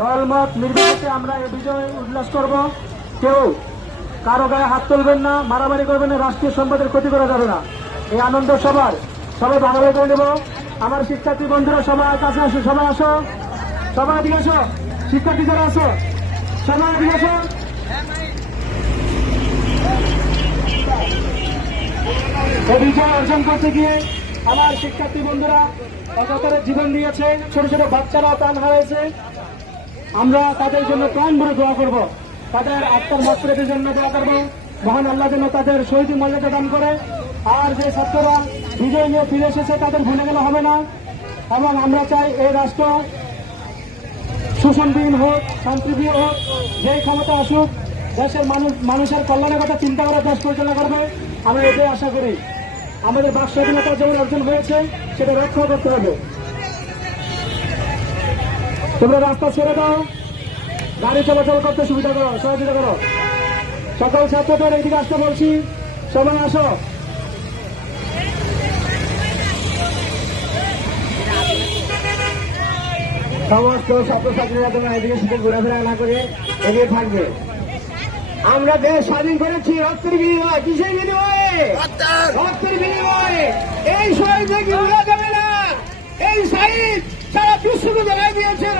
দলমত নির্বিশেষে আমরা এই বিজয় উল্লাস করব। কেউ কারো গায়ে হাত তুলবেন না, মারামারি করবেন না, রাষ্ট্রীয় সম্পদের ক্ষতি করা যাবে না। এই আনন্দ সবার, সবাই ভাগাভাগি করে নেব। আমার শিক্ষার্থী বন্ধুরা সবাই কাছে আসো, সবাই আসো, সবাই এদিকে আসো, শিক্ষার্থী যারা আসো সবাই এদিকে আসো। এই বিজয় অর্জন করতে গিয়ে আমার শিক্ষার্থী বন্ধুরা একাত্তরে জীবন দিয়েছে, ছোট ছোট বাচ্চারা প্রাণ হারিয়েছে। আমরা তাদের জন্য প্রাণ ভরে দোয়া করব, তাদের আত্মার মাত্রাদের জন্য দোয়া করব। মহান আল্লাহ যেন তাদের শহীদ মর্যাদা দান করে। আর যে ছাত্ররা বিজয় নিয়ে ফিরে এসেছে তাদের ভুলে গেলে হবে না। এবং আমরা চাই এই রাষ্ট্র শোষণবিহীন হোক, শান্তিপ্রিয় হোক, যেই ক্ষমতা আসুক দেশের মানুষের কল্যাণের কথা চিন্তা করে দেশ পরিচালনা করবে। আমরা এটাই আশা করি। আমাদের বাক স্বাধীনতা যেমন অর্জন হয়েছে সেটা রক্ষা করতে হবে। তোমরা রাস্তা ছেড়ে দাও, গাড়ি চলাচল করতে সুবিধা করো, সহযোগিতা করো। সকল ছাত্রদের এইদিকে আসতে বলছি, সবাই আসো। সমস্ত ছাত্রছাত্রীরা তোমরা এদিকে শুধু ঘোরাফেরা না করে এগিয়ে থাকবে। আমরা দেশ স্বাধীন করেছি রক্তের বিনিময়ে। কিসের বিনিময়ে? রক্তের বিনিময়ে। এই শহীদ কি ভোলা যাবে না। এই শহীদ সারা বিশ্বকে জানাই দিয়েছে।